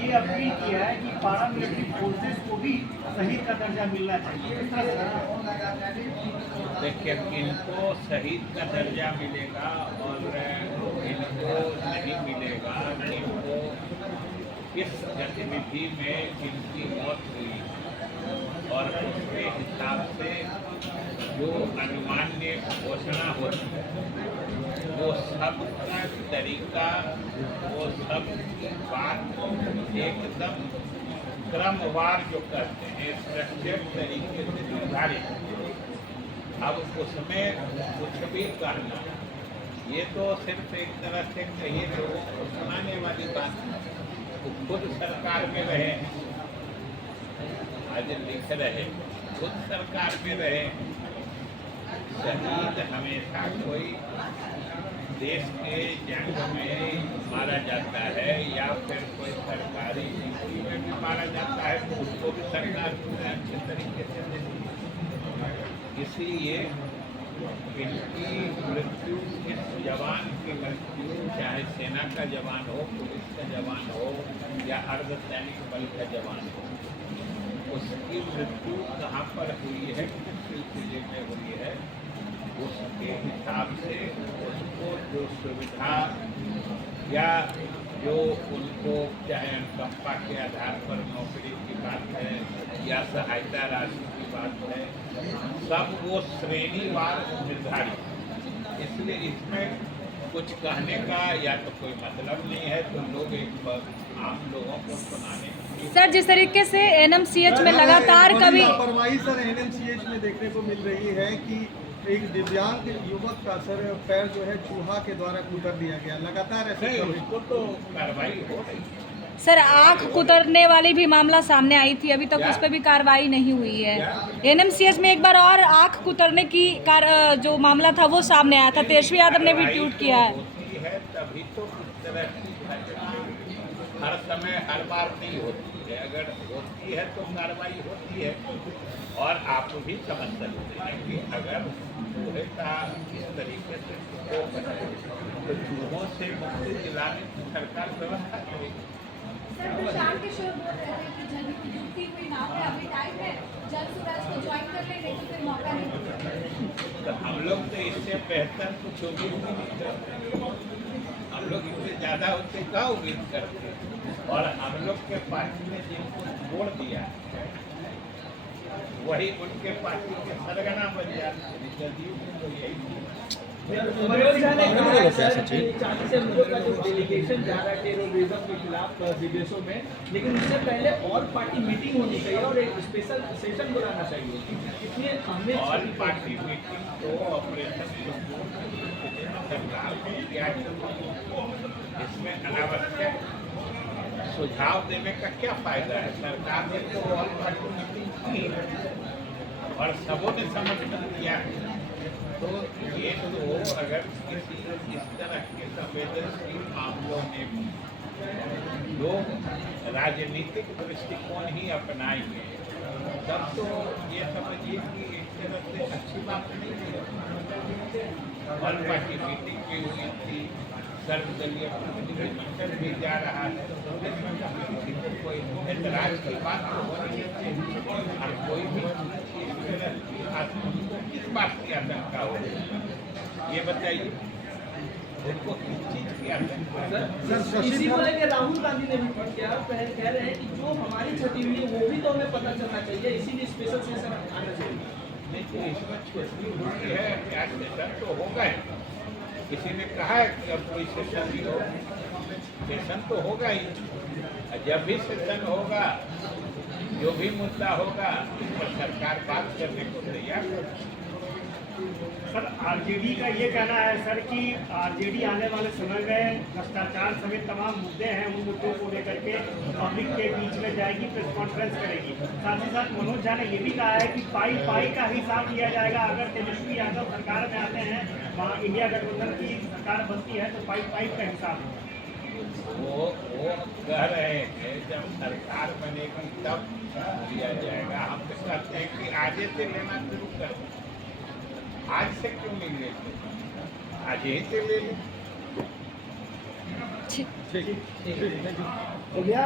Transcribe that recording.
ये अपील किया है कि पारामिलिट्री फोर्सेस को भी शहीद का दर्जा मिलना चाहिए। इस तरह से देखिए, इनको शहीद का दर्जा मिलेगा और इनको नहीं मिलेगा। इनको किस गतिविधि में इनकी मौत हुई और उसके हिसाब से जो अनुमान्य घोषणा होती है वो सब का तरीका, वो सब बात एकदम क्रमवार जो करते हैं स्ट्रक्चर्ड तरीके से निर्धारित। अब उसमें कुछ भी कहना ये तो सिर्फ एक तरह से कहिए लोगों को सुनाने वाली बात है। वो खुद सरकार में रहे, आज लिख रहे, खुद सरकार में रहे। शहीद हमेशा कोई देश के जंग में मारा जाता है या फिर कोई सरकारी ड्यूटी में भी मारा जाता है तो उसको भी सरकार अच्छे तरीके से देती है। इसलिए इनकी मृत्यु, इस जवान की मृत्यु, चाहे सेना का जवान हो, पुलिस का जवान हो या अर्धसैनिक बल का जवान हो, उसकी मृत्यु कहाँ पर हुई है, किस सिलसिले में हुई है, उसके हिसाब से उसको जो सुविधा या जो उनको चाहे अनुकंपा के आधार पर नौकरी की बात है या सहायता राशि की बात है, सब वो श्रेणीवार निर्धारित। इसलिए इसमें कुछ कहने का या तो कोई मतलब नहीं है, तो लोग एक आम लोगों को सुनाने। सर, जिस तरीके से एनएमसीएच में लगातार कभी लापरवाही सर एनएमसीएच में देखने को मिल रही है कि एक दिव्यांग युवक का सर पैर जो है चूहा के द्वारा कुतर दिया गया, लगातार ऐसे उसको तो कार्रवाई हो रही है। सर, आंख कुतरने वाली भी मामला सामने आई थी, अभी तक उस पर भी कार्रवाई नहीं हुई है। एनएमसीएच में एक बार और आंख कुतरने की जो मामला था वो सामने आया था, तेजस्वी यादव ने भी ट्वीट किया है। होती है तभी तो इस तरह की हर समय हर बार नहीं होती है। अगर होती है तो कार्रवाई होती है। और आप भी समझ सकते हैं कि अगर चूहे का इस तरीके से तो चूहों से मुक्ति दिलाने की सरकार व्यवस्था करेगी। सर, प्रशांत किशोर बोल रहे थे कि जल युक्ति कोई नाम है, अभी टाइम है, जल सूरज को ज्वाइन कर लेंगे तो फिर मौका नहीं। तो हम लोग तो इससे बेहतर कुछ उम्मीद नहीं करते। हम लोग इससे ज़्यादा उससे क्या उम्मीद करते। और हम लोग के पार्टी ने जिनको छोड़ दिया वही उनके पार्टी के सरगना बन जाते हैं। जदयू तो यही मनोज झा ने कहा है सर कि 40 एमएलए का जो डेलीगेशन जा रहा है टेररिज्म के खिलाफ विदेशों में, लेकिन उससे पहले और पार्टी मीटिंग होनी चाहिए और एक स्पेशल सेशन बुलाना चाहिए। कितनी अहमियत और पार्टी मीटिंग तो ऑपरेशन सरकार को क्या, इसमें अनावश्यक सुझाव देने का क्या फायदा है। सरकार ने तो और पार्टी मीटिंग की और सबों ने समर्थन किया है। तो ये तो अगर किसी इस तरह के संवेदनशील मामलों में लोग राजनीतिक दृष्टिकोण ही अपनाएंगे तब तो ये समझिए कि एक तरह से अच्छी बात नहीं है। और पार्टी मीटिंग भी हुई थी, सर्वदलीय प्रतिनिधिमंडल भी जा रहा है, तो कोई ऐतराज की बात तो हो रही है। और कोई भी किस बात की आशंका हो, ये बताइए, उनको किस चीज की आशंका है। इसी को लेकर राहुल गांधी ने भी ट्वीट किया, कह रहे हैं कि जो हमारी क्षति हुई है वो भी तो हमें पता चलना चाहिए, इसीलिए स्पेशल सेशन आना चाहिए। नहीं तो इसमें क्षति हुई है, क्या सेशन तो होगा ही। किसी ने कहा है कि अब कोई सेशन भी हो, सेशन तो होगा ही। जब भी सेशन होगा, जो भी मुद्दा होगा इस पर सरकार बात करने को तैयार है। सर, आरजेडी का ये कहना है सर कि आरजेडी आने वाले समय में भ्रष्टाचार समेत तमाम मुद्दे हैं, उन मुद्दों को लेकर के पब्लिक के बीच में जाएगी, प्रेस कॉन्फ्रेंस करेगी। साथ ही साथ मनोज झा ने ये भी कहा है कि पाई का हिसाब लिया जाएगा। अगर तेजस्वी यादव सरकार में आते हैं, वहाँ इंडिया गठबंधन की सरकार बनती है तो पाई का हिसाब वो कह रहे हैं जब सरकार बनेगी तब लिया जाएगा। हम तो कहते हैं कि आगे से लेना शुरू कर, आज से क्यों नहीं लेते, आज यहीं से ले लें। ठीक हो गया।